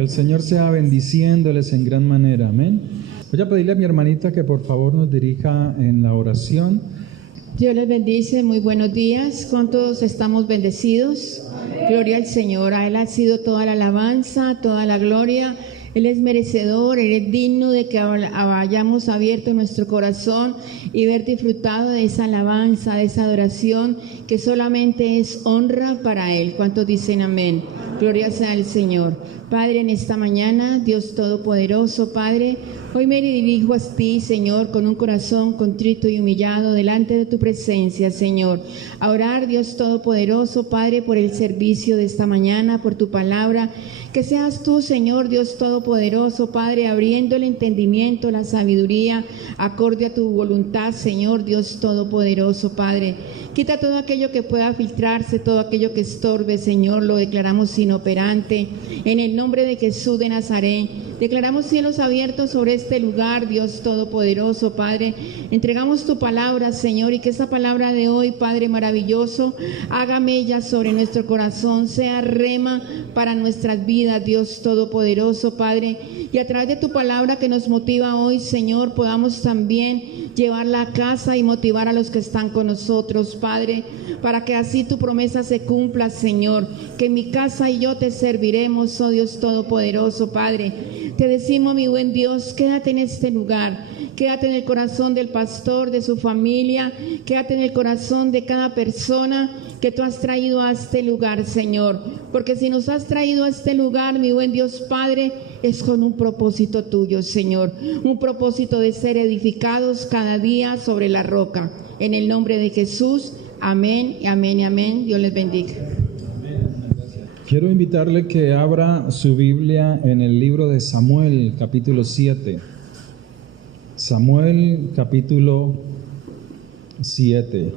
Que el Señor sea bendiciéndoles en gran manera, amén. Voy a pedirle a mi hermanita que por favor nos dirija en la oración. Dios les bendice, muy buenos días. ¿Cuántos estamos bendecidos? Gloria al Señor, a Él ha sido toda la alabanza, toda la gloria. Él es merecedor, Él es digno de que hayamos abierto nuestro corazón y haber disfrutado de esa alabanza, de esa adoración que solamente es honra para Él. ¿Cuántos dicen amén? Gloria sea al Señor. Padre, en esta mañana, Dios Todopoderoso, Padre, hoy me dirijo a ti, Señor, con un corazón contrito y humillado delante de tu presencia, Señor. A orar, Dios Todopoderoso, Padre, por el servicio de esta mañana, por tu palabra. Que seas tú, Señor, Dios Todopoderoso, Padre, abriendo el entendimiento, la sabiduría, acorde a tu voluntad, Señor, Dios Todopoderoso, Padre. Quita todo aquello que pueda filtrarse, todo aquello que estorbe, Señor, lo declaramos inoperante. En el nombre de Jesús de Nazaret, declaramos cielos abiertos sobre este lugar, Dios Todopoderoso, Padre. Entregamos tu palabra, Señor, y que esa palabra de hoy, Padre maravilloso, haga mella sobre nuestro corazón, sea rema para nuestras vidas, Dios Todopoderoso, Padre. Y a través de tu palabra que nos motiva hoy, Señor, podamos también llevarla a casa y motivar a los que están con nosotros, Padre, para que así tu promesa se cumpla, Señor, que en mi casa y yo te serviremos, oh Dios Todopoderoso, Padre. Te decimos, mi buen Dios, quédate en este lugar, quédate en el corazón del pastor, de su familia, quédate en el corazón de cada persona que tú has traído a este lugar, Señor, porque si nos has traído a este lugar, mi buen Dios Padre, es con un propósito tuyo, Señor, un propósito de ser edificados cada día sobre la roca. En el nombre de Jesús, amén, amén y amén. Dios les bendiga. Quiero invitarle que abra su Biblia en el libro de Samuel, capítulo 7. Samuel, capítulo 7.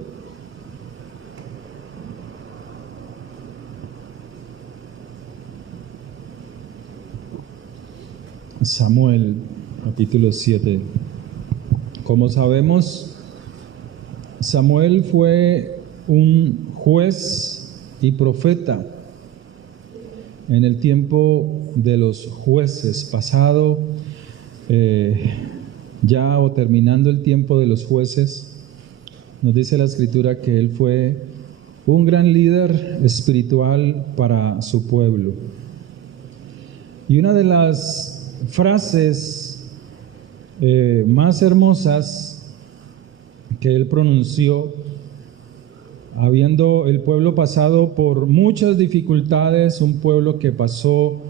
Samuel, capítulo 7. Como sabemos, Samuel fue un juez y profeta en el tiempo de los jueces, pasado ya o terminando el tiempo de los jueces. Nos dice la Escritura que él fue un gran líder espiritual para su pueblo. Y una de las frases más hermosas que él pronunció, habiendo el pueblo pasado por muchas dificultades, un pueblo que pasó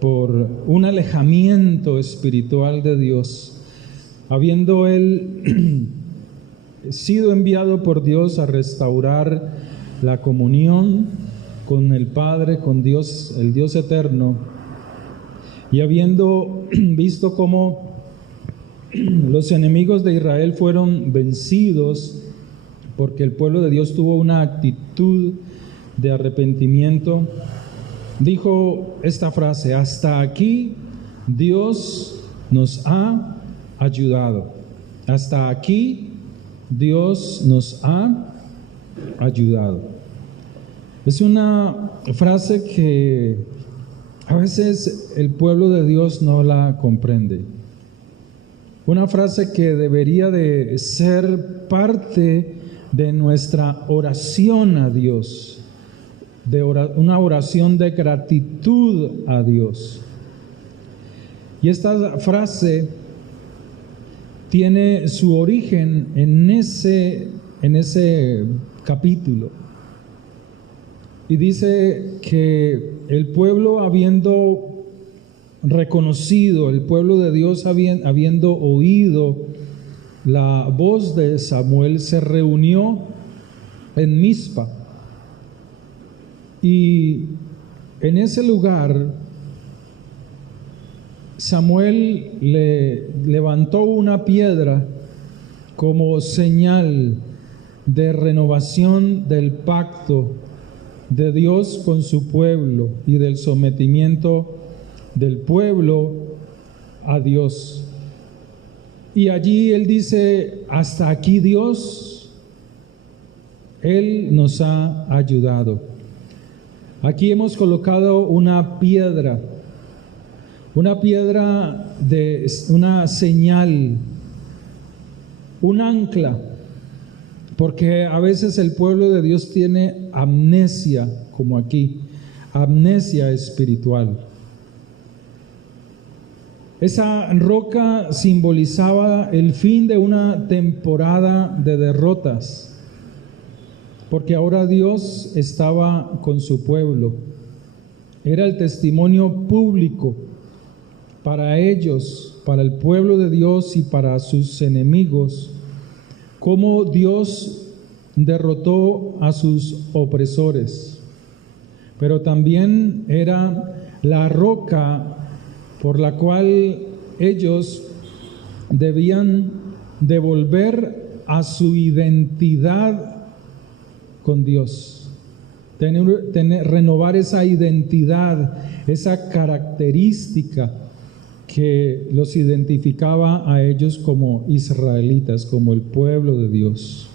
por un alejamiento espiritual de Dios, habiendo él sido enviado por Dios a restaurar la comunión con el Padre, con Dios, el Dios eterno, y habiendo visto cómo los enemigos de Israel fueron vencidos, porque el pueblo de Dios tuvo una actitud de arrepentimiento, dijo esta frase: hasta aquí Dios nos ha ayudado. Hasta aquí Dios nos ha ayudado. Es una frase que a veces el pueblo de Dios no la comprende. Una frase que debería de ser parte de nuestra oración a Dios, una oración de gratitud a Dios. Y esta frase tiene su origen en ese capítulo. Y dice que el pueblo, habiendo reconocido, el pueblo de Dios habiendo oído la voz de Samuel, se reunió en Mizpa. Y en ese lugar Samuel le levantó una piedra como señal de renovación del pacto de Dios con su pueblo y del sometimiento del pueblo a Dios. Y allí él dice: hasta aquí Dios, Él nos ha ayudado. Aquí hemos colocado una piedra una piedra de una señal, un ancla, porque a veces el pueblo de Dios tiene amnesia, como aquí, amnesia espiritual. Esa roca simbolizaba el fin de una temporada de derrotas, porque ahora Dios estaba con su pueblo. Era el testimonio público para ellos, para el pueblo de Dios y para sus enemigos, cómo Dios derrotó a sus opresores. Pero también era la roca por la cual ellos debían devolver a su identidad con Dios, renovar esa identidad, esa característica que los identificaba a ellos como israelitas, como el pueblo de Dios.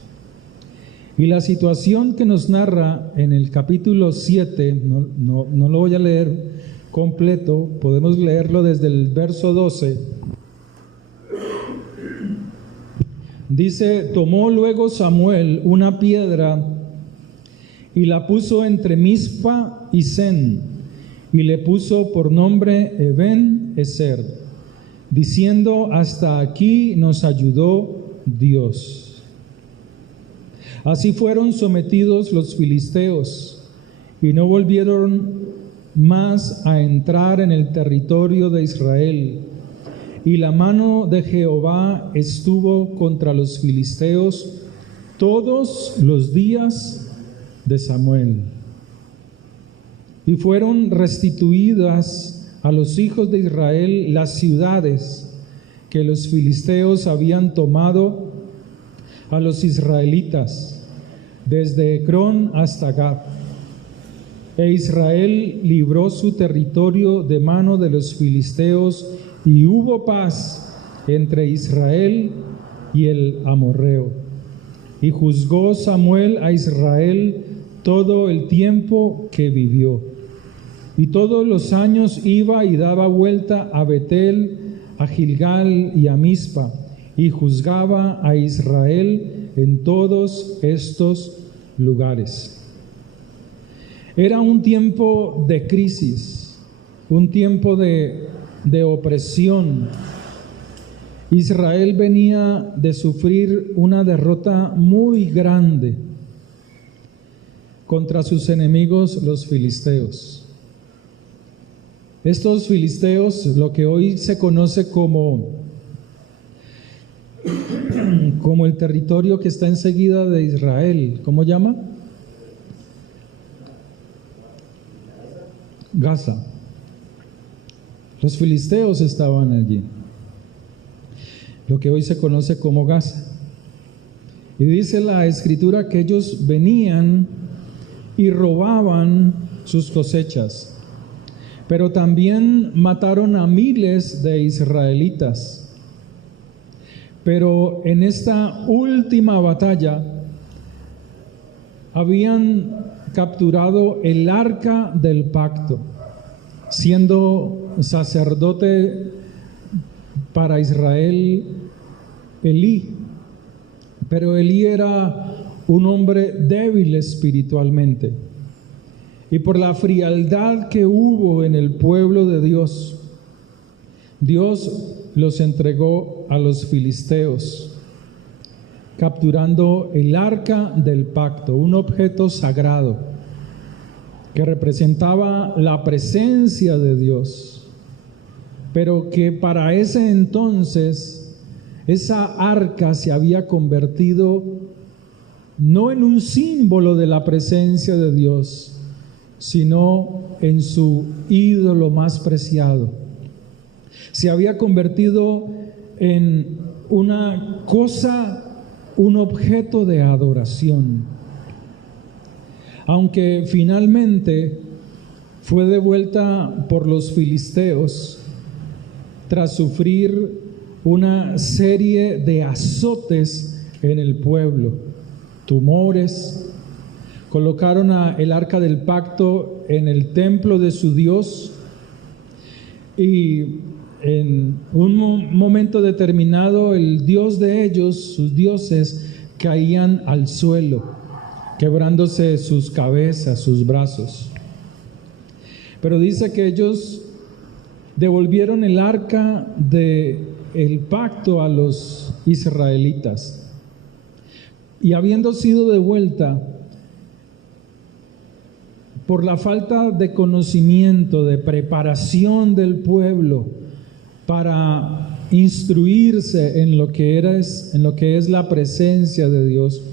Y la situación que nos narra en el capítulo 7, no lo voy a leer completo, podemos leerlo desde el verso 12. Dice: tomó luego Samuel una piedra y la puso entre Mizpa y Sen, y le puso por nombre Eben-Ezer, diciendo: hasta aquí nos ayudó Dios. Así fueron sometidos los filisteos y no volvieron más a entrar en el territorio de Israel. Y la mano de Jehová estuvo contra los filisteos todos los días de Samuel. Y fueron restituidas a los hijos de Israel las ciudades que los filisteos habían tomado a los israelitas, desde Ecrón hasta Gat. E Israel libró su territorio de mano de los filisteos, y hubo paz entre Israel y el amorreo. Y juzgó Samuel a Israel todo el tiempo que vivió. Y todos los años iba y daba vuelta a Betel, a Gilgal y a Mizpa, y juzgaba a Israel en todos estos lugares. Era un tiempo de crisis, un tiempo de opresión. Israel venía de sufrir una derrota muy grande contra sus enemigos, los filisteos. Estos filisteos, lo que hoy se conoce como el territorio que está enseguida de Israel, ¿cómo llama? Gaza. Los filisteos estaban allí, lo que hoy se conoce como Gaza. Y dice la Escritura que ellos venían y robaban sus cosechas, pero también mataron a miles de israelitas. Pero en esta última batalla habían capturado el arca del pacto, siendo sacerdote para Israel Elí. Pero Elí era un hombre débil espiritualmente, y por la frialdad que hubo en el pueblo de Dios, Dios los entregó a los filisteos, capturando el arca del pacto, un objeto sagrado que representaba la presencia de Dios, pero que para ese entonces esa arca se había convertido no en un símbolo de la presencia de Dios, sino en su ídolo más preciado. Se había convertido en una cosa, un objeto de adoración. Aunque finalmente fue devuelta por los filisteos tras sufrir una serie de azotes en el pueblo, tumores. Colocaron el arca del pacto en el templo de su Dios, y en un momento determinado el Dios de ellos, sus dioses, caían al suelo, quebrándose sus cabezas, sus brazos. Pero dice que ellos devolvieron el arca del pacto a los israelitas. Y habiendo sido devuelta, por la falta de conocimiento, de preparación del pueblo para instruirse en lo que es la presencia de Dios,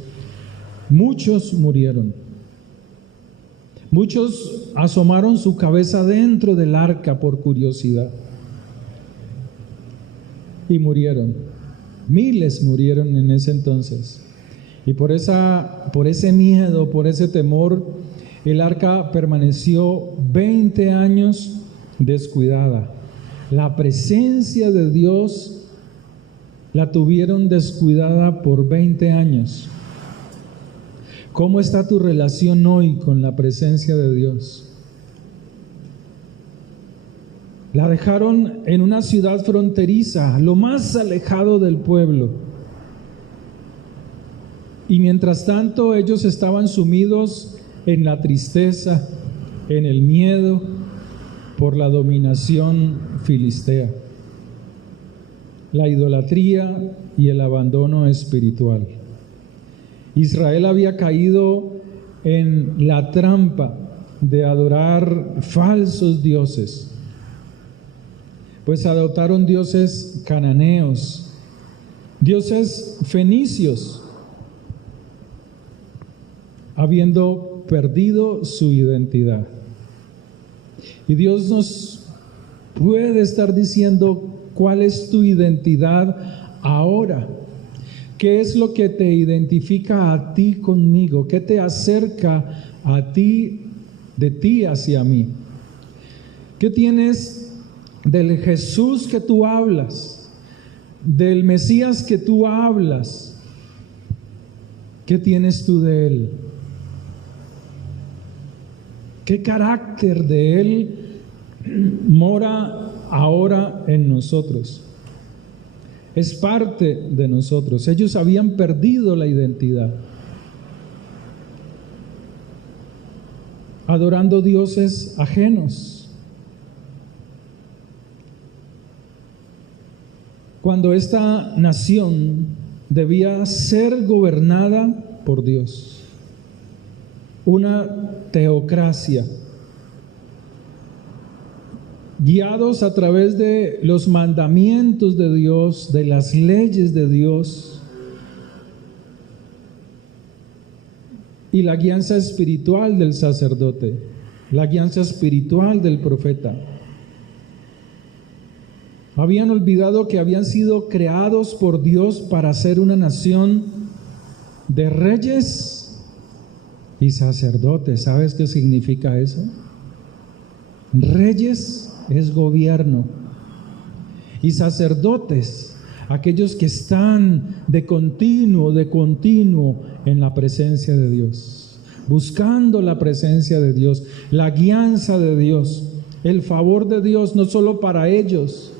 muchos murieron. Muchos asomaron su cabeza dentro del arca por curiosidad y murieron. Miles murieron en ese entonces. Y por ese miedo, por ese temor, el arca permaneció 20 años descuidada. La presencia de Dios la tuvieron descuidada por 20 años. ¿Cómo está tu relación hoy con la presencia de Dios? La dejaron en una ciudad fronteriza, lo más alejado del pueblo. Y mientras tanto ellos estaban sumidos en la tristeza, en el miedo por la dominación filistea, la idolatría y el abandono espiritual. Israel había caído en la trampa de adorar falsos dioses, pues adoptaron dioses cananeos, dioses fenicios, habiendo perdido su identidad. Y Dios nos puede estar diciendo cuál es tu identidad ahora. ¿Qué es lo que te identifica a ti conmigo? ¿Qué te acerca a ti, de ti hacia mí? ¿Qué tienes del Jesús que tú hablas? ¿Del Mesías que tú hablas? ¿Qué tienes tú de Él? ¿Qué carácter de Él mora ahora en nosotros? Es parte de nosotros. Ellos habían perdido la identidad, adorando dioses ajenos. Cuando esta nación debía ser gobernada por Dios, una teocracia, guiados a través de los mandamientos de Dios, de las leyes de Dios y la guianza espiritual del sacerdote, la guianza espiritual del profeta. Habían olvidado que habían sido creados por Dios para ser una nación de reyes y sacerdotes. ¿Sabes qué significa eso? Reyes es gobierno y sacerdotes, aquellos que están de continuo en la presencia de Dios, buscando la presencia de Dios, la guianza de Dios, el favor de Dios, no solo para ellos,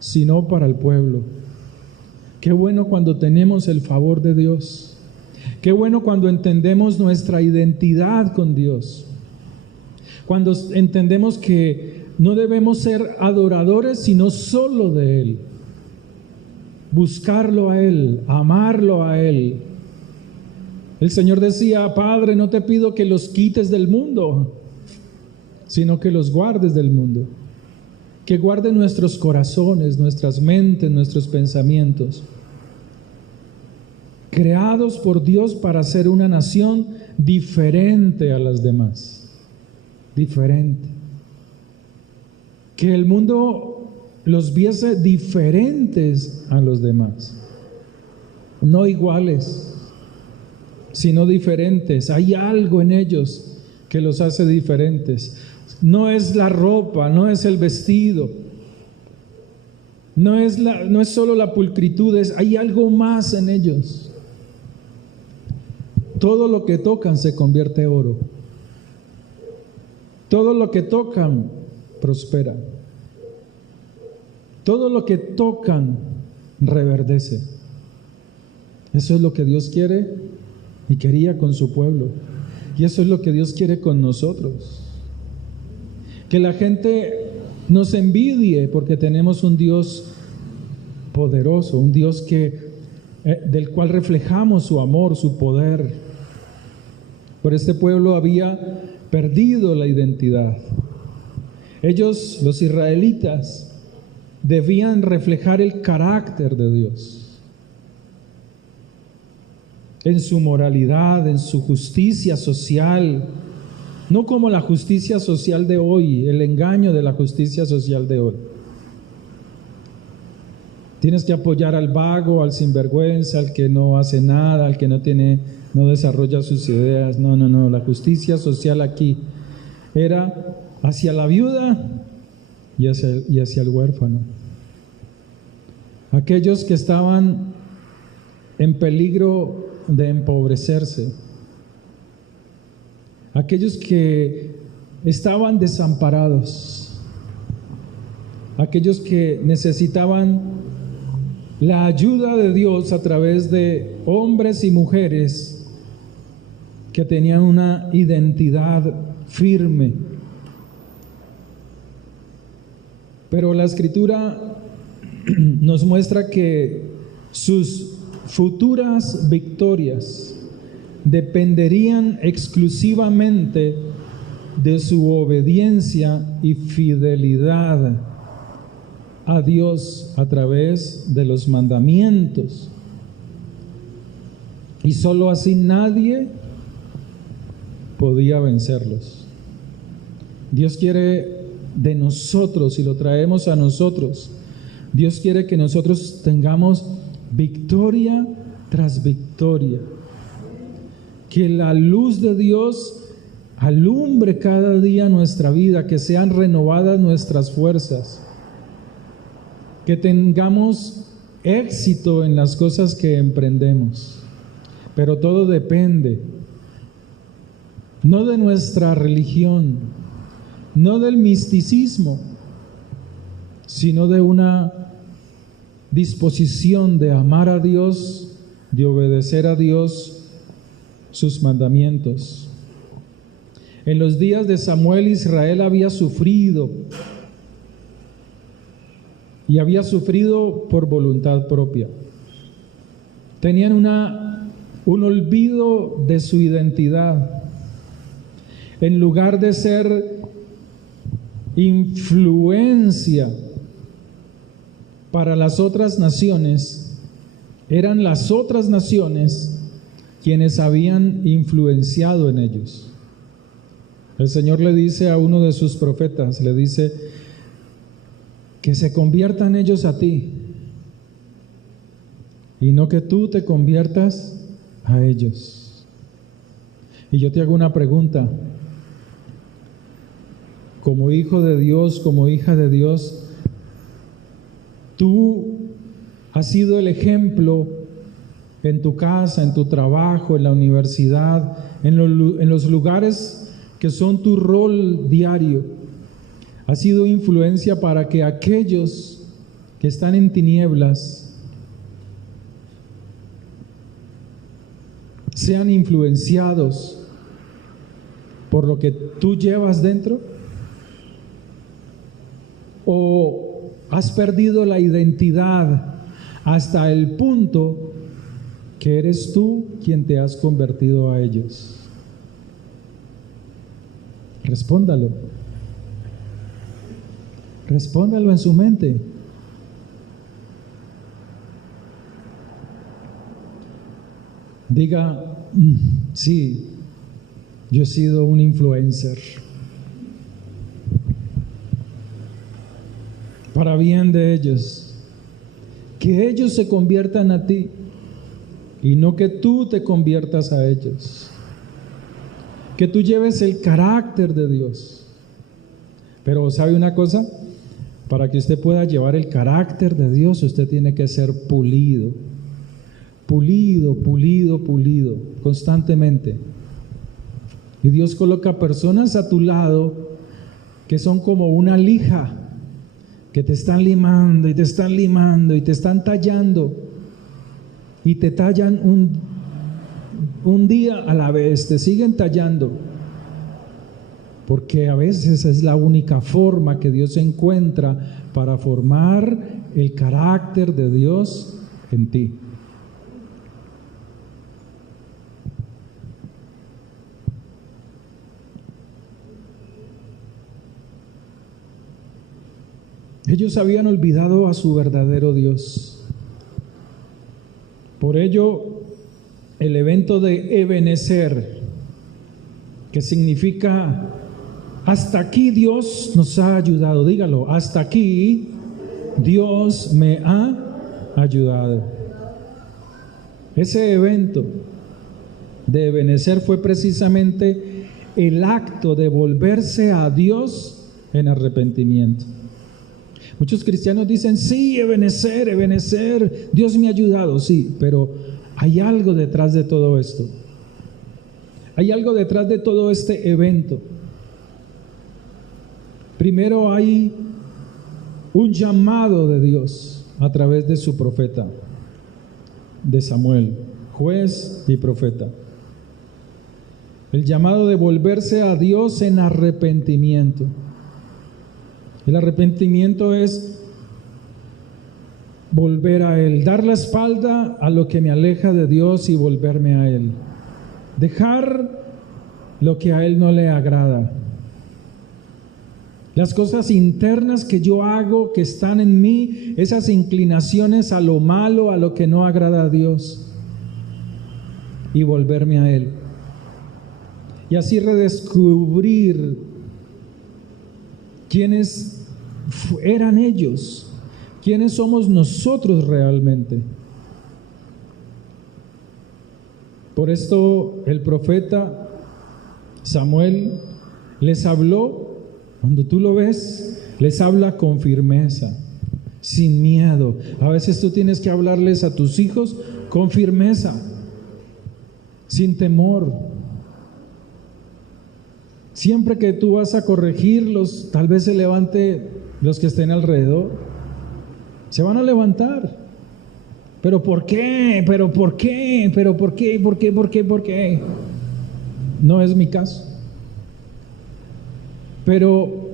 sino para el pueblo. Qué bueno cuando tenemos el favor de Dios. Qué bueno cuando entendemos nuestra identidad con Dios. Cuando entendemos que no debemos ser adoradores, sino solo de Él. Buscarlo a Él, amarlo a Él. El Señor decía: Padre, no te pido que los quites del mundo, sino que los guardes del mundo. Que guarde nuestros corazones, nuestras mentes, nuestros pensamientos. Creados por Dios para ser una nación diferente a las demás. Diferente. Que el mundo los viese diferentes a los demás. No iguales, sino diferentes. Hay algo en ellos que los hace diferentes. No es la ropa, no es el vestido, no es solo la pulcritud, hay algo más en ellos. Todo lo que tocan se convierte en oro. Todo lo que tocan prospera. Todo lo que tocan reverdece. Eso es lo que Dios quiere y quería con su pueblo. Y eso es lo que Dios quiere con nosotros. Que la gente nos envidie porque tenemos un Dios poderoso, un Dios del cual reflejamos su amor, su poder. Pero este pueblo había perdido la identidad. Ellos, los israelitas, debían reflejar el carácter de Dios en su moralidad, en su justicia social, no como la justicia social de hoy, el engaño de la justicia social de hoy. Tienes que apoyar al vago, al sinvergüenza, al que no hace nada, al que no desarrolla sus ideas. No, la justicia social aquí era hacia la viuda y hacia el huérfano. Aquellos que estaban en peligro de empobrecerse, aquellos que estaban desamparados, aquellos que necesitaban la ayuda de Dios a través de hombres y mujeres que tenían una identidad firme. Pero la Escritura nos muestra que sus futuras victorias dependerían exclusivamente de su obediencia y fidelidad a Dios a través de los mandamientos. Y solo así nadie podía vencerlos. Dios quiere de nosotros, y lo traemos a nosotros, Dios quiere que nosotros tengamos victoria tras victoria. Que la luz de Dios alumbre cada día nuestra vida, que sean renovadas nuestras fuerzas, que tengamos éxito en las cosas que emprendemos. Pero todo depende, no de nuestra religión, no del misticismo, sino de una disposición de amar a Dios, de obedecer a Dios, sus mandamientos. En los días de Samuel, Israel había sufrido, y había sufrido por voluntad propia. Tenían un olvido de su identidad. En lugar de ser influencia para las otras naciones, eran las otras naciones quienes habían influenciado en ellos. El Señor le dice a uno de sus profetas, le dice que se conviertan ellos a ti y no que tú te conviertas a ellos. Y yo te hago una pregunta: como hijo de Dios, como hija de Dios, tú has sido el ejemplo en tu casa, en tu trabajo, en la universidad, en los lugares que son tu rol diario. Ha sido influencia para que aquellos que están en tinieblas sean influenciados por lo que tú llevas dentro. ¿O has perdido la identidad hasta el punto que eres tú quien te has convertido a ellos? Respóndalo. Respóndalo en su mente. Diga: sí, yo he sido un influencer. Para bien de ellos. Que ellos se conviertan a ti y no que tú te conviertas a ellos. Que tú lleves el carácter de Dios. Pero ¿sabe una cosa? Para que usted pueda llevar el carácter de Dios, usted tiene que ser pulido. Pulido, pulido, pulido, constantemente. Y Dios coloca personas a tu lado que son como una lija, que te están limando y te están limando y te están tallando y te tallan un día a la vez, te siguen tallando, porque a veces es la única forma que Dios encuentra para formar el carácter de Dios en ti. Ellos habían olvidado a su verdadero Dios. Por ello, el evento de Ebenezer, que significa hasta aquí Dios nos ha ayudado. Dígalo, hasta aquí Dios me ha ayudado. Ese evento de Ebenezer fue precisamente el acto de volverse a Dios en arrepentimiento. Muchos cristianos dicen, sí, Ebenezer, Ebenezer, Dios me ha ayudado, sí, pero hay algo detrás de todo esto. Hay algo detrás de todo este evento. Primero hay un llamado de Dios a través de su profeta, de Samuel, juez y profeta. El llamado de volverse a Dios en arrepentimiento. El arrepentimiento es volver a Él, dar la espalda a lo que me aleja de Dios y volverme a Él. Dejar lo que a Él no le agrada. Las cosas internas que yo hago, que están en mí, esas inclinaciones a lo malo, a lo que no agrada a Dios, y volverme a Él. Y así redescubrir quiénes eran ellos, quiénes somos nosotros realmente. Por esto el profeta Samuel les habló, cuando tú lo ves, les habla con firmeza, sin miedo. A veces tú tienes que hablarles a tus hijos con firmeza, sin temor. Siempre que tú vas a corregirlos, tal vez se levante los que estén alrededor. Se van a levantar. ¿Pero por qué? ¿Pero por qué? ¿Pero por qué? ¿Por qué? ¿Por qué? ¿Por qué? No es mi caso. Pero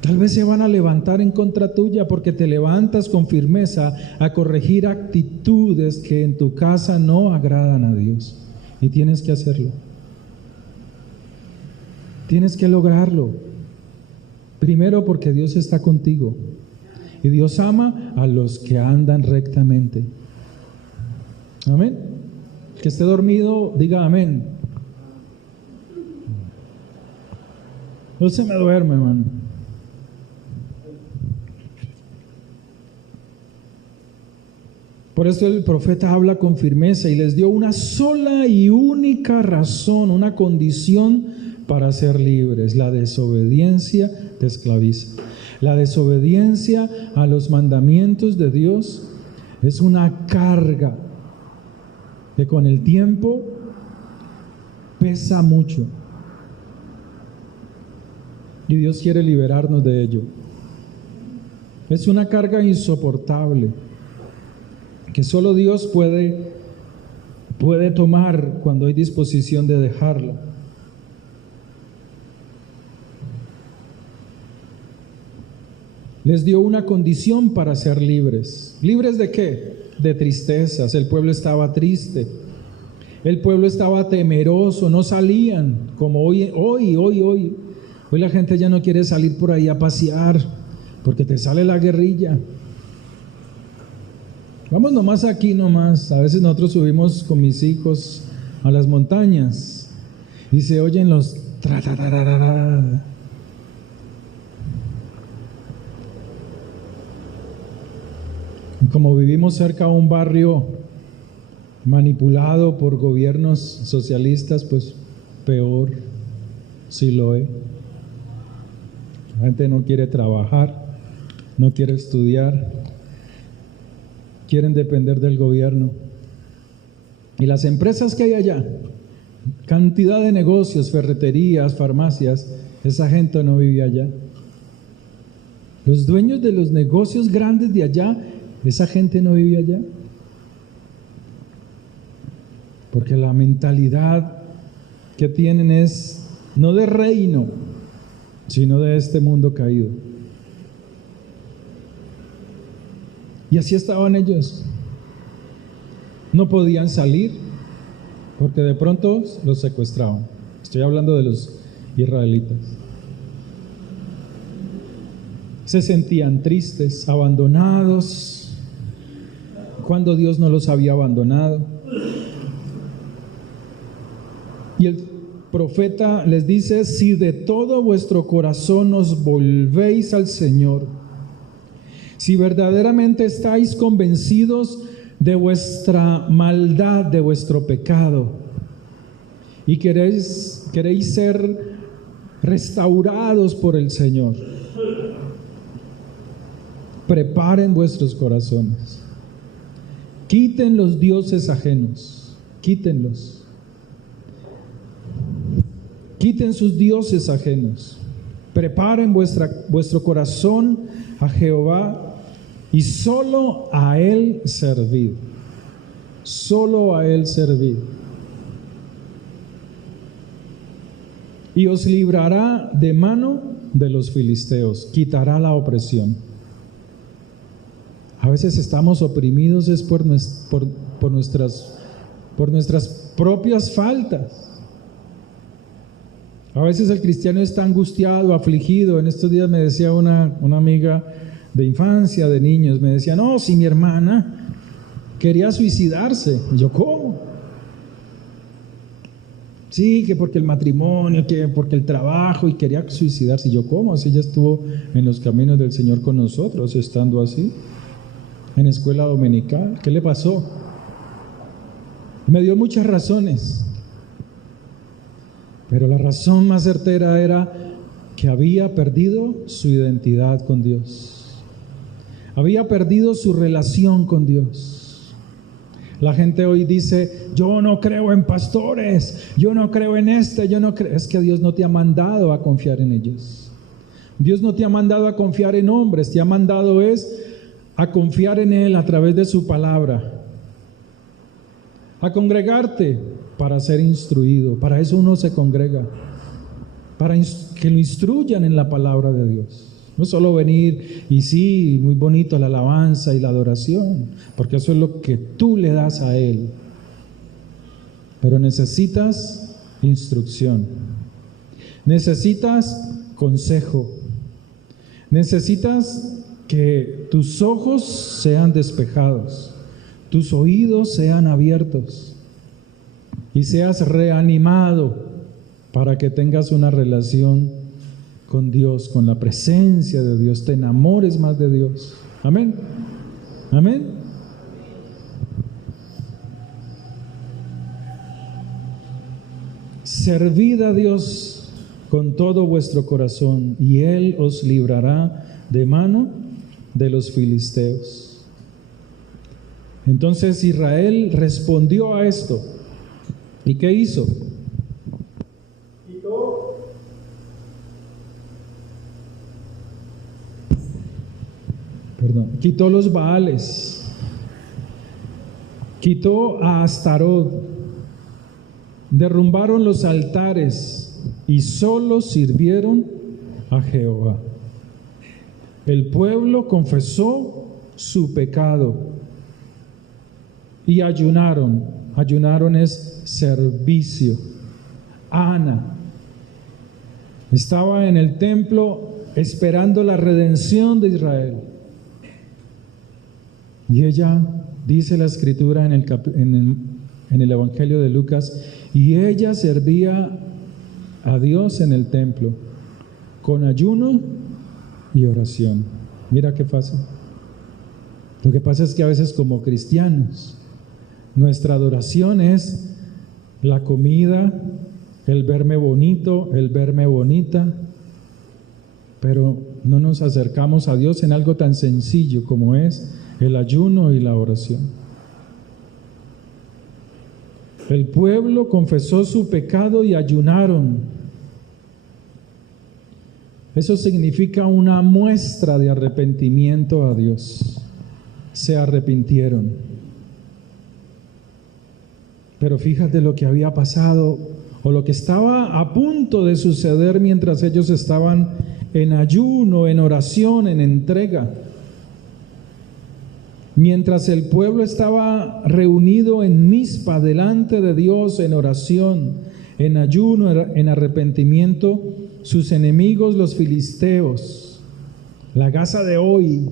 tal vez se van a levantar en contra tuya porque te levantas con firmeza a corregir actitudes que en tu casa no agradan a Dios. Y tienes que hacerlo. Tienes que lograrlo. Primero porque Dios está contigo. Y Dios ama a los que andan rectamente. Amén. El que esté dormido, diga amén. No se me duerme, hermano. Por eso el profeta habla con firmeza y les dio una sola y única razón, una condición para ser libres. La desobediencia te esclaviza. La desobediencia a los mandamientos de Dios es una carga que con el tiempo pesa mucho. Y Dios quiere liberarnos de ello. Es una carga insoportable que solo Dios puede tomar cuando hay disposición de dejarla. Les dio una condición para ser libres. ¿Libres de qué? De tristezas. El pueblo estaba triste. El pueblo estaba temeroso. No salían como hoy. Hoy la gente ya no quiere salir por ahí a pasear porque te sale la guerrilla. Vamos nomás aquí nomás. A veces nosotros subimos con mis hijos a las montañas y se oyen los tra-ta-ta-ta-ta-ta. Como vivimos cerca de un barrio manipulado por gobiernos socialistas, pues peor, sí lo es. La gente no quiere trabajar, no quiere estudiar, quieren depender del gobierno. Y las empresas que hay allá, cantidad de negocios, ferreterías, farmacias, esa gente no vive allá. Los dueños de los negocios grandes de allá, esa gente no vive allá. Porque la mentalidad que tienen es no de reino, sino de este mundo caído. Y así estaban ellos. No podían salir porque de pronto los secuestraban. Estoy hablando de los israelitas. Se sentían tristes, abandonados, cuando Dios no los había abandonado. Y el profeta les dice: si de todo vuestro corazón os volvéis al Señor, si verdaderamente estáis convencidos de vuestra maldad, de vuestro pecado, y queréis ser restaurados por el Señor, preparen vuestros corazones, quiten los dioses ajenos, quítenlos, quiten sus dioses ajenos, preparen vuestro corazón a Jehová y solo a Él servid, solo a Él servid. Y os librará de mano de los filisteos, quitará la opresión. A veces estamos oprimidos es por nuestras propias faltas. A veces el cristiano está angustiado, afligido. En estos días me decía una amiga de infancia, de niños, me decía: no, si mi hermana quería suicidarse. Y yo, ¿cómo? Sí, que porque el matrimonio, que porque el trabajo, y quería suicidarse. Y yo, ¿cómo? Así ella estuvo en los caminos del Señor con nosotros, estando así, en escuela dominical. ¿Qué le pasó? Me dio muchas razones, pero la razón más certera era que había perdido su identidad con Dios, había perdido su relación con Dios. La gente hoy dice: yo no creo en pastores, yo no creo en yo no creo. Es que Dios no te ha mandado a confiar en ellos. Dios no te ha mandado a confiar en hombres, te ha mandado a confiar en Él a través de su palabra, a congregarte para ser instruido. Para eso uno se congrega, para que lo instruyan en la palabra de Dios. No solo venir y sí, muy bonito la alabanza y la adoración, porque eso es lo que tú le das a Él. Pero necesitas instrucción, necesitas consejo, necesitas que tus ojos sean despejados, tus oídos sean abiertos y seas reanimado para que tengas una relación con Dios, con la presencia de Dios, te enamores más de Dios. Amén. Amén. Servid a Dios con todo vuestro corazón y Él os librará de mano de los filisteos. Entonces Israel respondió a esto. ¿Y qué hizo? Quitó los Baales, quitó a Astarot, derrumbaron los altares y solo sirvieron a Jehová. El pueblo confesó su pecado y ayunaron. Ayunaron es servicio. Ana estaba en el templo esperando la redención de Israel. Y ella, dice la Escritura en el Evangelio de Lucas, y ella servía a Dios en el templo con ayuno y oración. Mira qué fácil. Lo que pasa es que a veces como cristianos, nuestra adoración es la comida, el verme bonito, el verme bonita, pero no nos acercamos a Dios en algo tan sencillo como es el ayuno y la oración. El pueblo confesó su pecado y ayunaron. Eso significa una muestra de arrepentimiento a Dios. Se arrepintieron. Pero fíjate lo que había pasado o lo que estaba a punto de suceder mientras ellos estaban en ayuno, en oración, en entrega. Mientras el pueblo estaba reunido en Mizpa delante de Dios en oración, en ayuno, en arrepentimiento, sus enemigos, los filisteos, la Gaza de hoy,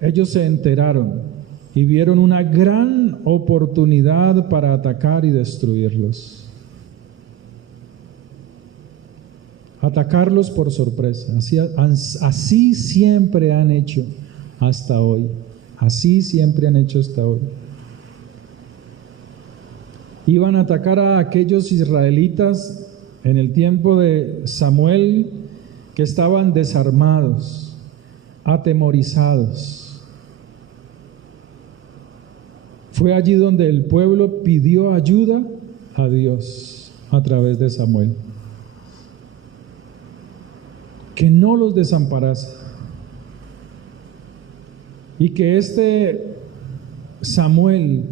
ellos se enteraron y vieron una gran oportunidad para atacar y destruirlos. Atacarlos por sorpresa. Así siempre han hecho hasta hoy. Así siempre han hecho hasta hoy. Iban a atacar a aquellos israelitas en el tiempo de Samuel que estaban desarmados, atemorizados. Fue allí donde el pueblo pidió ayuda a Dios a través de Samuel. Que no los desamparase. Y que este Samuel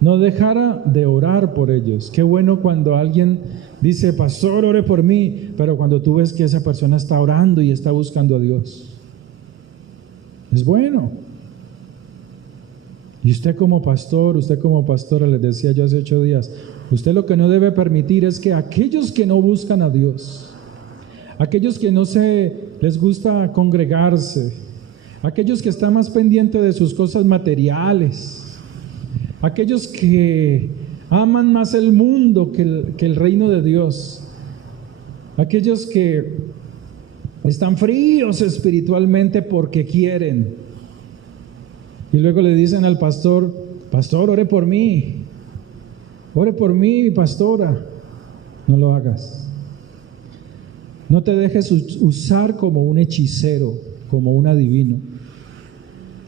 no dejara de orar por ellos. Qué bueno cuando alguien dice, pastor, ore por mí, pero cuando tú ves que esa persona está orando y está buscando a Dios. Es bueno. Y usted como pastor, usted como pastora, les decía yo hace 8 días, usted lo que no debe permitir es que aquellos que no buscan a Dios, aquellos que no les gusta congregarse, aquellos que están más pendientes de sus cosas materiales, aquellos que aman más el mundo que el reino de Dios, aquellos que están fríos espiritualmente porque quieren, y luego le dicen al pastor, pastor, ore por mí, pastora. No lo hagas. No te dejes usar como un hechicero, como un adivino.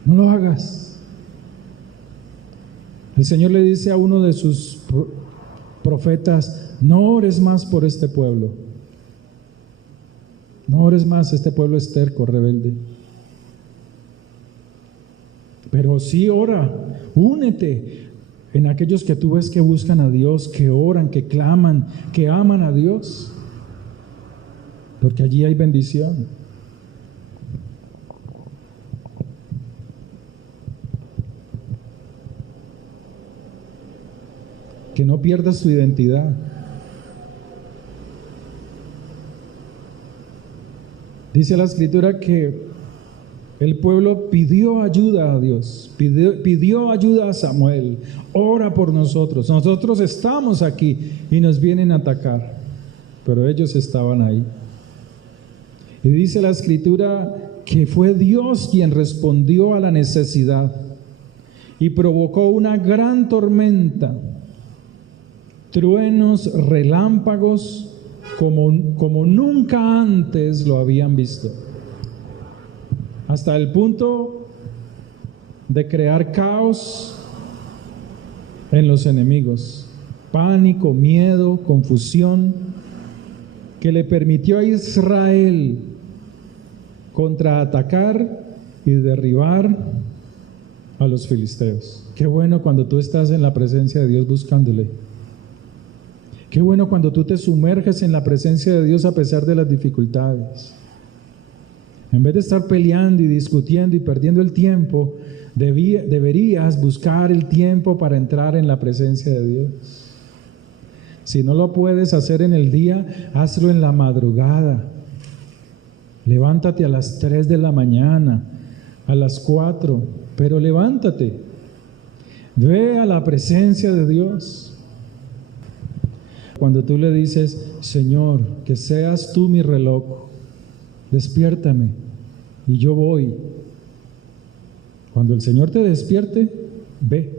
No lo hagas. El Señor le dice a uno de sus profetas, no ores más por este pueblo. No ores más, este pueblo es terco, rebelde. Pero sí ora, únete en aquellos que tú ves que buscan a Dios, que oran, que claman, que aman a Dios. Porque allí hay bendición. Que no pierdas tu identidad. Dice la Escritura que el pueblo pidió ayuda a Dios, pidió ayuda a Samuel. Ora por nosotros. Nosotros estamos aquí y nos vienen a atacar. Pero ellos estaban ahí. Y dice la Escritura que fue Dios quien respondió a la necesidad y provocó una gran tormenta, truenos, relámpagos, como nunca antes lo habían visto. Hasta el punto de crear caos en los enemigos, pánico, miedo, confusión, que le permitió a Israel contraatacar y derribar a los filisteos. Qué bueno cuando tú estás en la presencia de Dios buscándole. Qué bueno cuando tú te sumerges en la presencia de Dios a pesar de las dificultades. En vez de estar peleando y discutiendo y perdiendo el tiempo, deberías buscar el tiempo para entrar en la presencia de Dios. Si no lo puedes hacer en el día, hazlo en la madrugada. Levántate a las 3 de la mañana, a las 4, pero levántate. Ve a la presencia de Dios. Cuando tú le dices, Señor, que seas tú mi reloj, despiértame y yo voy. Cuando el Señor te despierte, ve.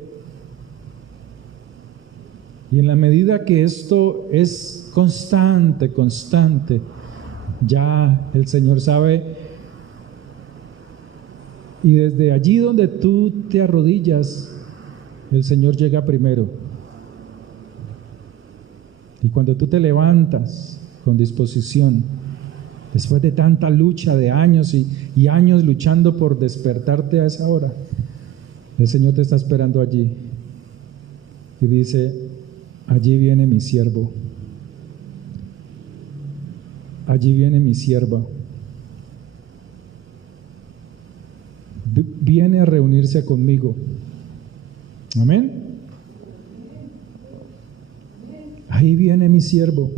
Y en la medida que esto es constante, ya el Señor sabe. Y desde allí donde tú te arrodillas, el Señor llega primero. Y cuando tú te levantas con disposición, después de tanta lucha de años y años luchando por despertarte a esa hora, el Señor te está esperando allí y dice: allí viene mi siervo, allí viene mi sierva. Viene a reunirse conmigo. Amén. Ahí viene mi siervo.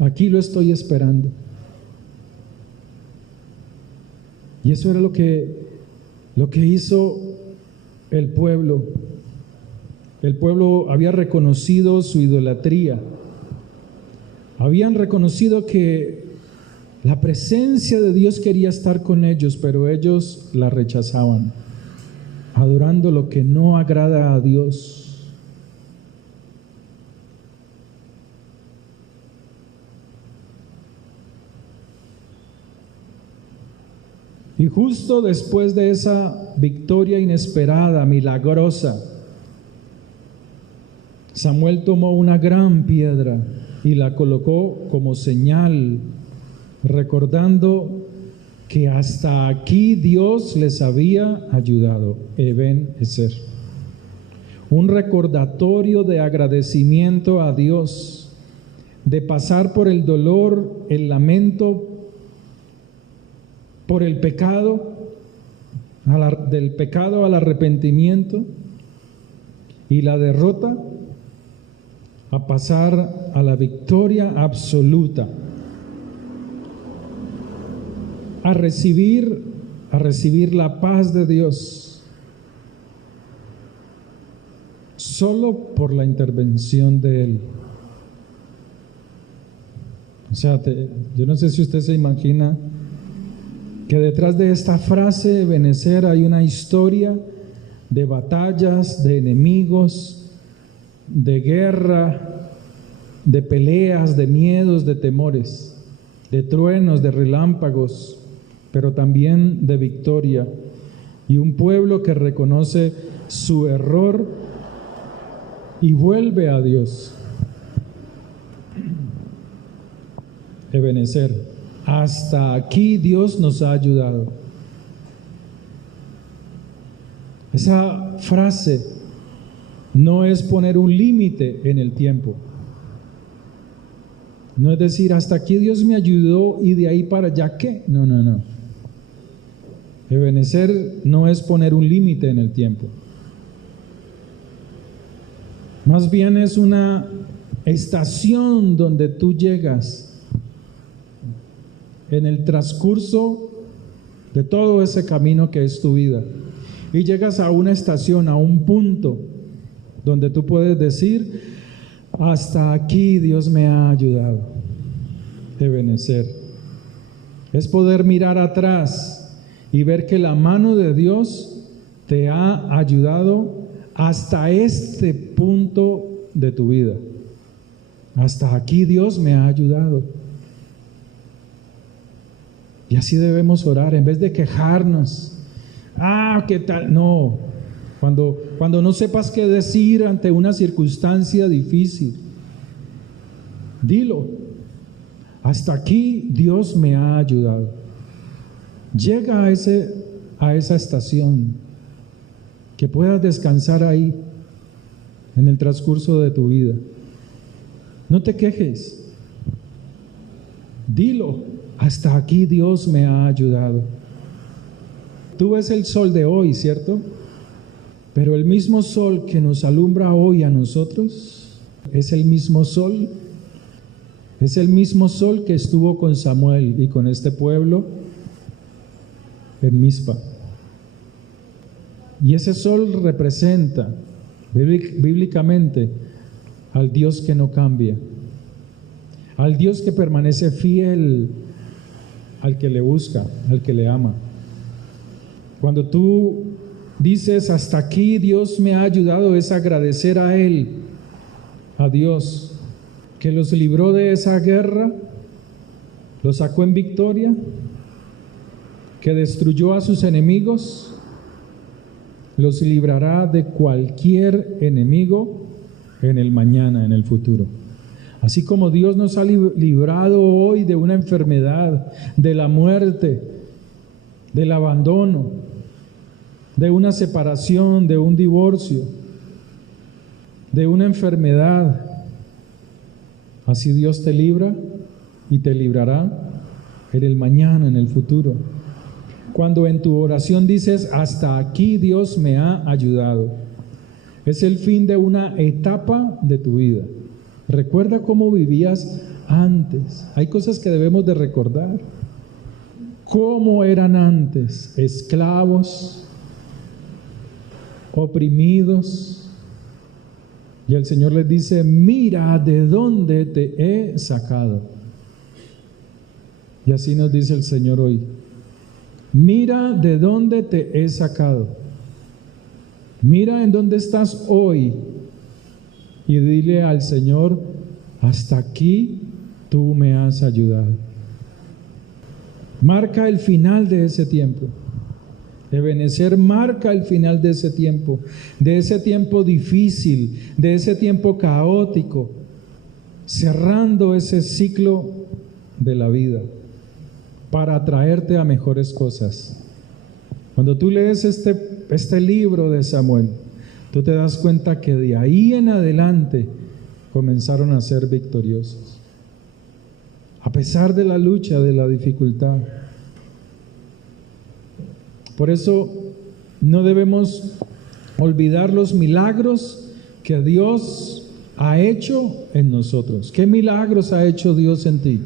Aquí lo estoy esperando. Y eso era lo que hizo el pueblo. El pueblo había reconocido su idolatría. Habían reconocido que la presencia de Dios quería estar con ellos, pero ellos la rechazaban, adorando lo que no agrada a Dios. Y justo después de esa victoria inesperada, milagrosa, Samuel tomó una gran piedra y la colocó como señal, recordando que hasta aquí Dios les había ayudado. Eben Ezer. Un recordatorio de agradecimiento a Dios, de pasar por el dolor, el lamento, por el pecado, del pecado al arrepentimiento y la derrota, a pasar a la victoria absoluta, a recibir la paz de Dios solo por la intervención de Él. O sea, yo no sé si usted se imagina que detrás de esta frase Ebenezer hay una historia de batallas, de enemigos, de guerra, de peleas, de miedos, de temores, de truenos, de relámpagos, pero también de victoria, y un pueblo que reconoce su error y vuelve a Dios. Ebenezer. Hasta aquí Dios nos ha ayudado. Esa frase no es poner un límite en el tiempo. No es decir, hasta aquí Dios me ayudó y de ahí para allá, ¿qué? No. Ebenezer no es poner un límite en el tiempo. Más bien es una estación donde tú llegas en el transcurso de todo ese camino que es tu vida, y llegas a una estación, a un punto donde tú puedes decir: hasta aquí Dios me ha ayudado. Ebenezer es poder mirar atrás y ver que la mano de Dios te ha ayudado hasta este punto de tu vida. Hasta aquí Dios me ha ayudado. Y así debemos orar, en vez de quejarnos. ¿Qué tal? No. Cuando no sepas qué decir ante una circunstancia difícil, dilo: hasta aquí Dios me ha ayudado. Llega a esa estación, que puedas descansar ahí en el transcurso de tu vida. No te quejes. Dilo: hasta aquí Dios me ha ayudado. Tú ves el sol de hoy, ¿cierto? Pero el mismo sol que nos alumbra hoy a nosotros es el mismo sol. Es el mismo sol que estuvo con Samuel y con este pueblo en Mizpa. Y ese sol representa bíblicamente al Dios que no cambia, al Dios que permanece fiel al que le busca, al que le ama. Cuando tú dices: hasta aquí Dios me ha ayudado, es agradecer a Él, a Dios, que los libró de esa guerra, los sacó en victoria, que destruyó a sus enemigos, los librará de cualquier enemigo en el mañana, en el futuro. Así como Dios nos ha librado hoy de una enfermedad, de la muerte, del abandono, de una separación, de un divorcio, de una enfermedad, así Dios te libra y te librará en el mañana, en el futuro. Cuando en tu oración dices, hasta aquí Dios me ha ayudado, es el fin de una etapa de tu vida. Recuerda cómo vivías antes. Hay cosas que debemos de recordar. ¿Cómo eran antes? Esclavos, oprimidos. Y el Señor les dice, mira de dónde te he sacado. Y así nos dice el Señor hoy. Mira de dónde te he sacado. Mira en dónde estás hoy. Y dile al Señor, hasta aquí tú me has ayudado. Marca el final de ese tiempo. Ebenezer marca el final de ese tiempo difícil, de ese tiempo caótico, cerrando ese ciclo de la vida para atraerte a mejores cosas. Cuando tú lees este libro de Samuel, tú te das cuenta que de ahí en adelante comenzaron a ser victoriosos. A pesar de la lucha, de la dificultad. Por eso no debemos olvidar los milagros que Dios ha hecho en nosotros. ¿Qué milagros ha hecho Dios en ti?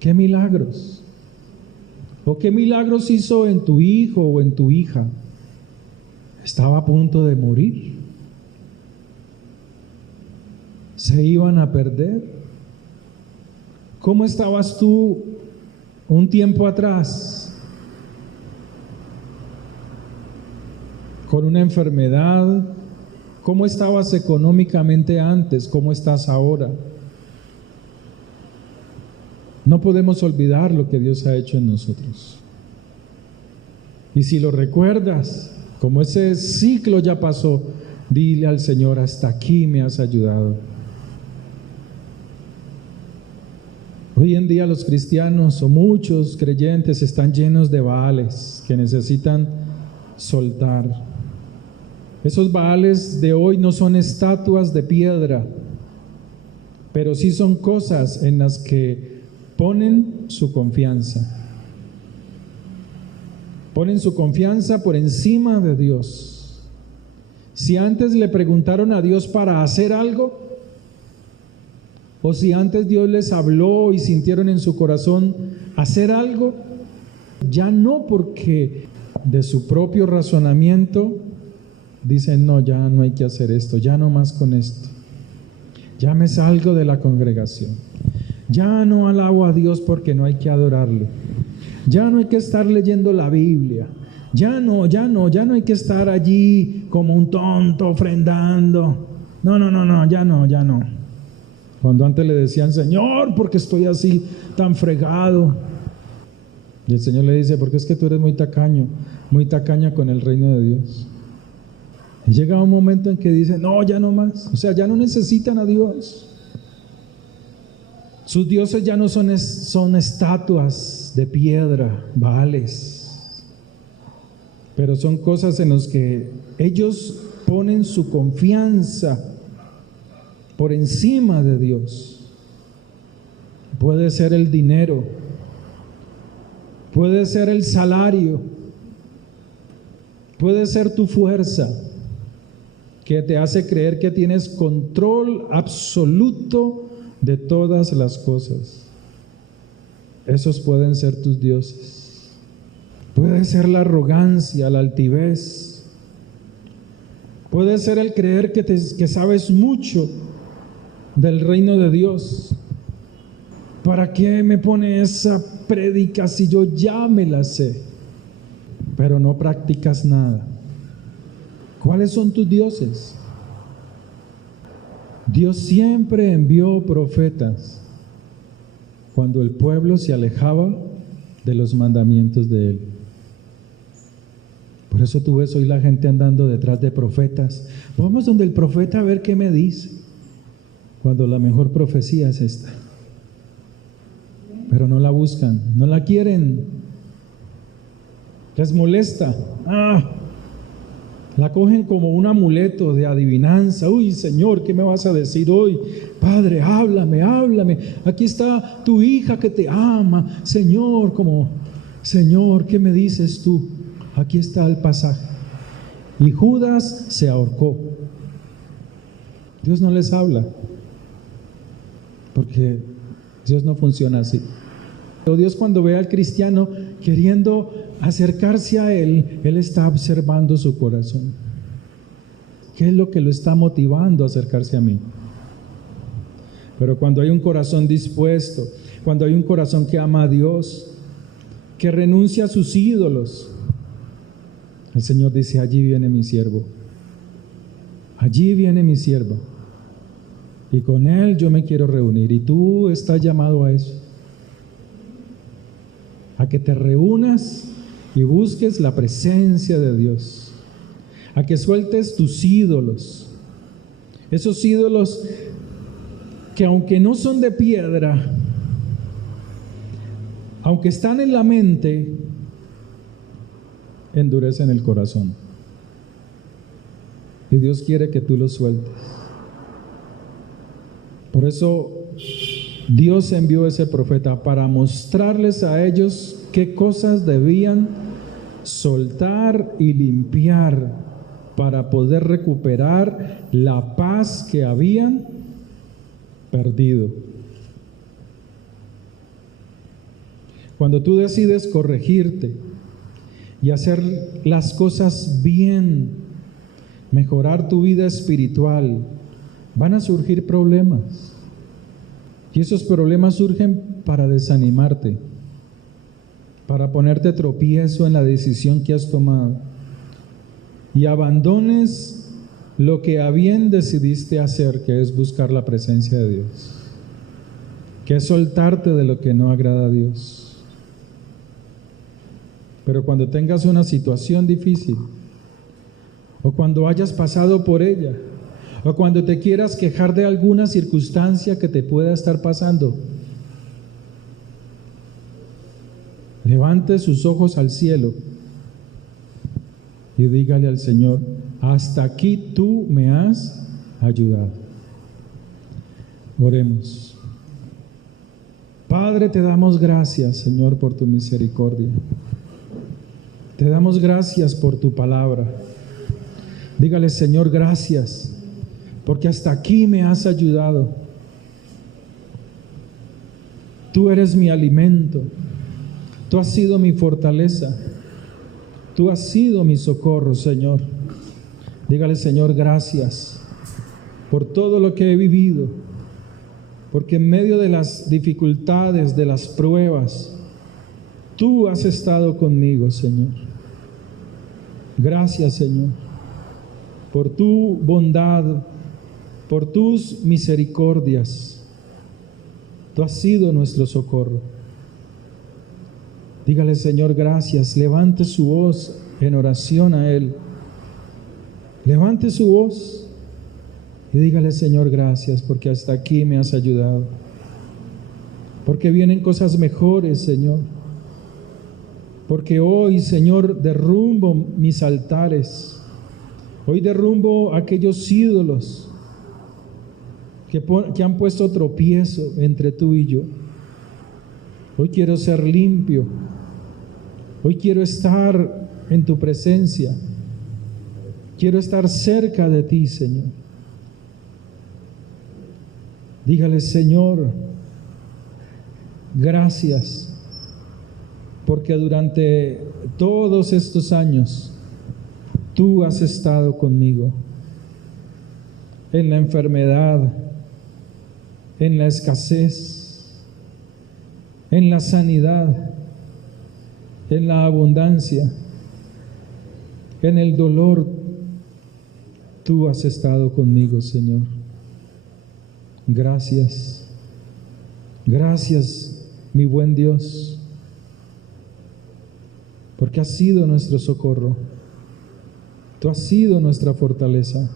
¿Qué milagros? ¿O qué milagros hizo en tu hijo o en tu hija? Estaba a punto de morir. Se iban a perder. ¿Cómo estabas tú un tiempo atrás? Con una enfermedad. ¿Cómo estabas económicamente antes? ¿Cómo estás ahora? No podemos olvidar lo que Dios ha hecho en nosotros. Y si lo recuerdas, como ese ciclo ya pasó, dile al Señor, hasta aquí me has ayudado. Hoy en día los cristianos o muchos creyentes están llenos de baales que necesitan soltar. Esos baales de hoy no son estatuas de piedra, pero sí son cosas en las que ponen su confianza. Ponen su confianza por encima de Dios. Si antes le preguntaron a Dios para hacer algo, o si antes Dios les habló y sintieron en su corazón hacer algo, ya no, porque de su propio razonamiento dicen, no, ya no hay que hacer esto, ya no más con esto, ya me salgo de la congregación, ya no alabo a Dios porque no hay que adorarle, ya no hay que estar leyendo la Biblia, ya no hay que estar allí como un tonto ofrendando, no, ya no. Cuando antes le decían, Señor, ¿por qué estoy así tan fregado? Y el Señor le dice, porque es que tú eres muy tacaño, muy tacaña con el reino de Dios. Y llega un momento en que dice, no, ya no más. O sea, ya no necesitan a Dios. Sus dioses ya no son estatuas de piedra, baales. Pero son cosas en las que ellos ponen su confianza por encima de Dios. Puede ser el dinero, puede ser el salario, puede ser tu fuerza, que te hace creer que tienes control absoluto de todas las cosas. Esos pueden ser tus dioses. Puede ser la arrogancia, la altivez. Puede ser el creer que sabes mucho del reino de Dios. ¿Para qué me pone esa prédica si yo ya me la sé? Pero no practicas nada. ¿Cuáles son tus dioses? Dios siempre envió profetas cuando el pueblo se alejaba de los mandamientos de Él. Por eso tú ves hoy la gente andando detrás de profetas. Vamos donde el profeta a ver qué me dice. cuando la mejor profecía es esta. Pero no la buscan, no la quieren, les molesta. La cogen como un amuleto de adivinanza. Uy, Señor, ¿qué me vas a decir hoy? Padre, háblame, háblame. Aquí está tu hija que te ama. Señor, Señor, ¿qué me dices tú? Aquí está el pasaje. Y Judas se ahorcó. Dios no les habla, porque Dios no funciona así. Pero Dios, cuando ve al cristiano queriendo acercarse a Él, Él está observando su corazón. ¿Qué es lo que lo está motivando a acercarse a mí? Pero cuando hay un corazón dispuesto, cuando hay un corazón que ama a Dios, que renuncia a sus ídolos, el Señor dice: allí viene mi siervo, allí viene mi siervo, y con él yo me quiero reunir. Y tú estás llamado a eso, a que te reúnas y busques la presencia de Dios, a que sueltes tus ídolos, esos ídolos que aunque no son de piedra, aunque están en la mente, endurecen el corazón. Y Dios quiere que tú los sueltes. Por eso Dios envió a ese profeta para mostrarles a ellos qué cosas debían soltar y limpiar para poder recuperar la paz que habían perdido. Cuando tú decides corregirte y hacer las cosas bien, mejorar tu vida espiritual, van a surgir problemas. Y esos problemas surgen para desanimarte, para ponerte tropiezo en la decisión que has tomado, y abandones lo que a bien decidiste hacer, que es buscar la presencia de Dios, que es soltarte de lo que no agrada a Dios. Pero cuando tengas una situación difícil, o cuando hayas pasado por ella, o cuando te quieras quejar de alguna circunstancia que te pueda estar pasando, levante sus ojos al cielo y dígale al Señor: hasta aquí tú me has ayudado. Oremos. Padre, te damos gracias, Señor, por tu misericordia. Te damos gracias por tu palabra. Dígale: Señor, gracias, porque hasta aquí me has ayudado. Tú eres mi alimento. Tú has sido mi fortaleza. Tú has sido mi socorro, Señor. Dígale: Señor, gracias por todo lo que he vivido, porque en medio de las dificultades, de las pruebas, tú has estado conmigo, Señor. Gracias, Señor, por tu bondad, por tus misericordias. Tú has sido nuestro socorro. Dígale: Señor, gracias. Levante su voz en oración a Él. Levante su voz y dígale: Señor, gracias, porque hasta aquí me has ayudado. Porque vienen cosas mejores, Señor. Porque hoy, Señor, derrumbo mis altares. Hoy derrumbo aquellos ídolos que han puesto tropiezo entre tú y yo. Hoy quiero ser limpio. Hoy quiero estar en tu presencia. Quiero estar cerca de ti, Señor. Dígale: Señor, gracias, porque durante todos estos años tú has estado conmigo en la enfermedad, en la escasez, en la sanidad, en la abundancia, en el dolor. Tú has estado conmigo, Señor. Gracias. Gracias, mi buen Dios, porque has sido nuestro socorro. Tú has sido nuestra fortaleza.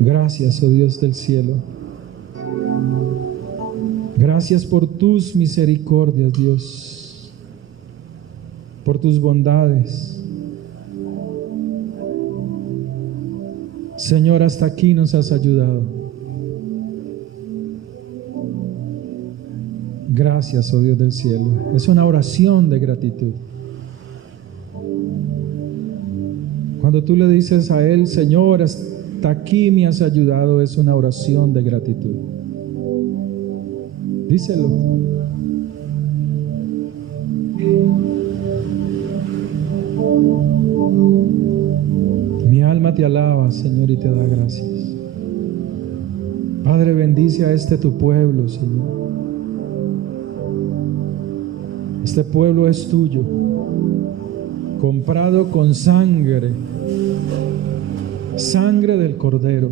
Gracias, oh Dios del cielo. Gracias por tus misericordias, Dios, por tus bondades. Señor, hasta aquí nos has ayudado. Gracias, oh Dios del cielo. Es una oración de gratitud. Cuando tú le dices a Él, Señor, hasta aquí me has ayudado, es una oración de gratitud. Díselo. Mi alma te alaba, Señor, y te da gracias. Padre, bendice a este tu pueblo, Señor. Este pueblo es tuyo, comprado con sangre, sangre del Cordero.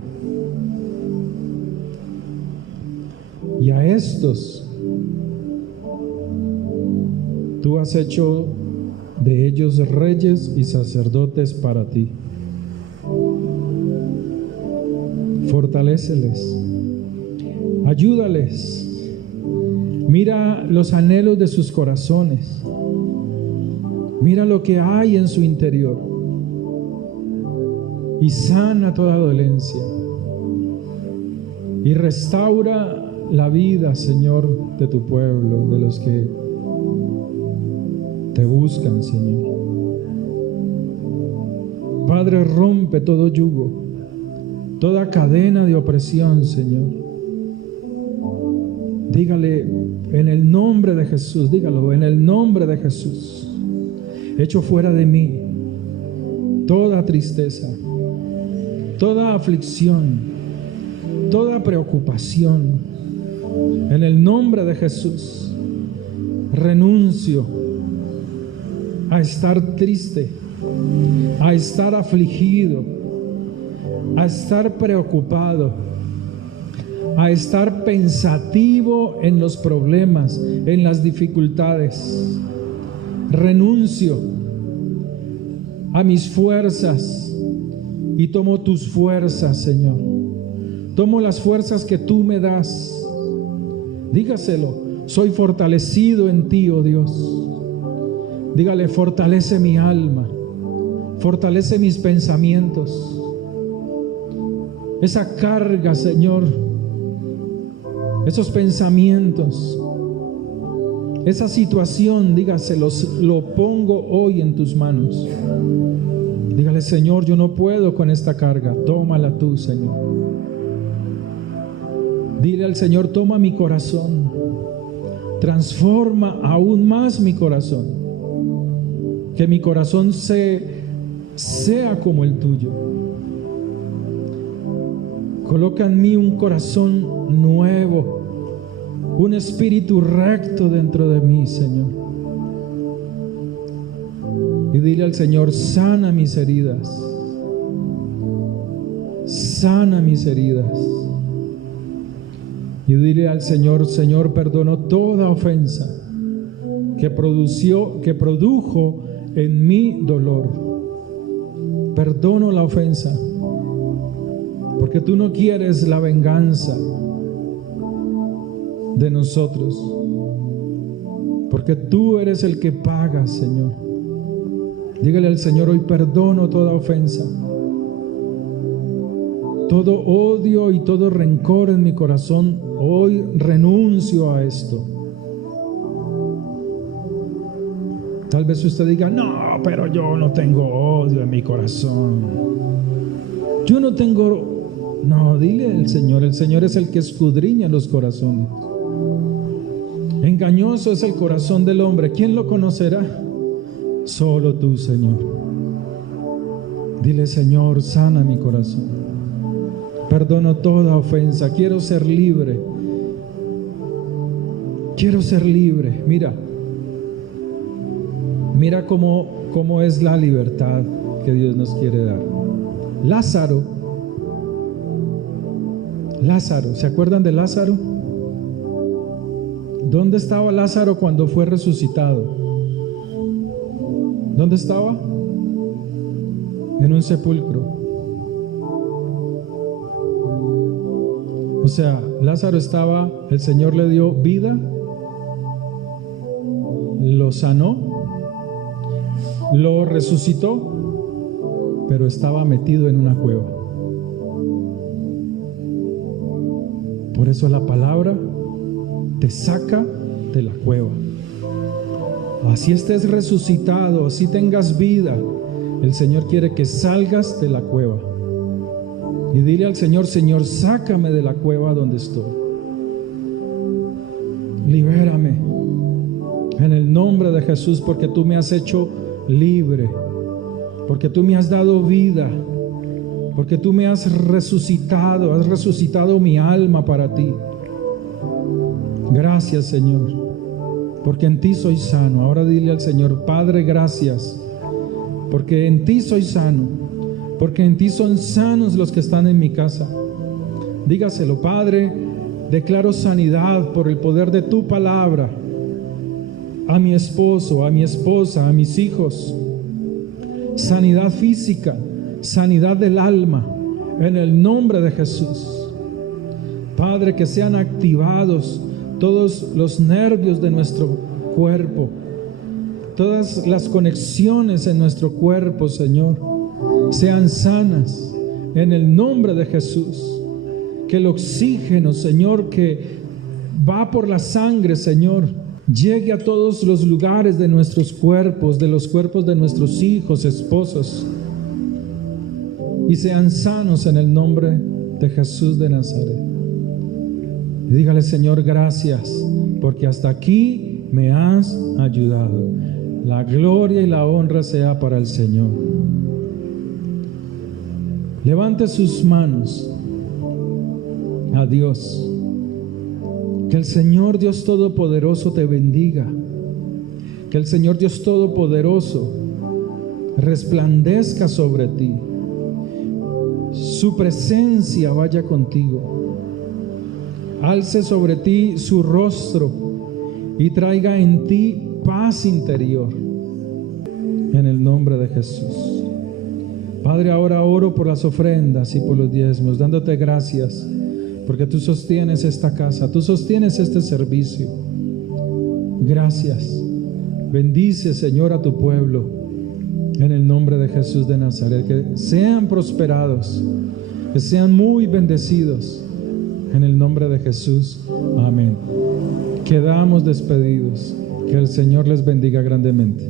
Y a estos tú has hecho de ellos reyes y sacerdotes para ti. Fortaléceles, ayúdales. Mira los anhelos de sus corazones. Mira lo que hay en su interior y sana toda dolencia y restaura la vida, Señor, de tu pueblo, de los que te buscan, Señor. Padre, rompe todo yugo, toda cadena de opresión, Señor. Dígale en el nombre de Jesús, dígalo en el nombre de Jesús. Echo fuera de mí toda tristeza, toda aflicción, toda preocupación. En el nombre de Jesús, renuncio a estar triste, a estar afligido, a estar preocupado, a estar pensativo en los problemas, en las dificultades. Renuncio a mis fuerzas y tomo tus fuerzas, Señor. Tomo las fuerzas que tú me das. Dígaselo, soy fortalecido en ti, oh Dios. Dígale, fortalece mi alma, fortalece mis pensamientos. Esa carga, Señor, esos pensamientos, esa situación, dígaselo, lo pongo hoy en tus manos. Dígale, Señor, yo no puedo con esta carga, tómala tú, Señor. Dile al Señor, toma mi corazón, transforma aún más mi corazón, que mi corazón sea como el tuyo. Coloca en mí un corazón nuevo, un espíritu recto dentro de mí, Señor. Y dile al Señor, sana mis heridas, sana mis heridas. Y dile al Señor, Señor, perdono toda ofensa que produjo en mí dolor. Perdono la ofensa, porque tú no quieres la venganza de nosotros, porque tú eres el que paga, Señor. Dígale al Señor, hoy perdono toda ofensa, todo odio y todo rencor en mi corazón. Hoy renuncio a esto. Tal vez usted diga, no, pero yo no tengo odio en mi corazón. Yo no tengo... No, dile al Señor, el Señor es el que escudriña los corazones. Engañoso es el corazón del hombre, ¿quién lo conocerá? Solo tú, Señor. Dile, Señor, sana mi corazón. Perdono toda ofensa, quiero ser libre. Quiero ser libre. Mira cómo es la libertad que Dios nos quiere dar. Lázaro, ¿se acuerdan de Lázaro? ¿Dónde estaba Lázaro cuando fue resucitado? ¿Dónde estaba? En un sepulcro. O sea, Lázaro estaba, el Señor le dio vida, lo sanó, lo resucitó, pero estaba metido en una cueva. Por eso la palabra te saca de la cueva. Así estés resucitado, así tengas vida, el Señor quiere que salgas de la cueva. Y dile al Señor: Señor, sácame de la cueva donde estoy. Libérame en el nombre de Jesús, porque tú me has hecho libre, porque tú me has dado vida, porque tú me has resucitado mi alma para ti. Gracias, Señor, porque en ti soy sano. Ahora dile al Señor: Padre, gracias, porque en ti soy sano, porque en ti son sanos los que están en mi casa. Dígaselo: Padre, declaro sanidad por el poder de tu palabra a mi esposo, a mi esposa, a mis hijos. Sanidad física, sanidad del alma, en el nombre de Jesús. Padre, que sean activados todos los nervios de nuestro cuerpo, todas las conexiones en nuestro cuerpo, Señor, sean sanas en el nombre de Jesús. Que el oxígeno, Señor, que va por la sangre, Señor, llegue a todos los lugares de nuestros cuerpos, de los cuerpos de nuestros hijos, esposos, y sean sanos en el nombre de Jesús de Nazaret. Y dígale: Señor, gracias, porque hasta aquí me has ayudado. La gloria y la honra sea para el Señor. Levante sus manos a Dios. Que el Señor Dios Todopoderoso te bendiga. Que el Señor Dios Todopoderoso resplandezca sobre ti. Su presencia vaya contigo. Alce sobre ti su rostro y traiga en ti paz interior. En el nombre de Jesús. Padre, ahora oro por las ofrendas y por los diezmos, dándote gracias, porque tú sostienes esta casa, tú sostienes este servicio. Gracias. Bendice, Señor, a tu pueblo en el nombre de Jesús de Nazaret. Que sean prosperados, que sean muy bendecidos en el nombre de Jesús. Amén. Quedamos despedidos. Que el Señor les bendiga grandemente.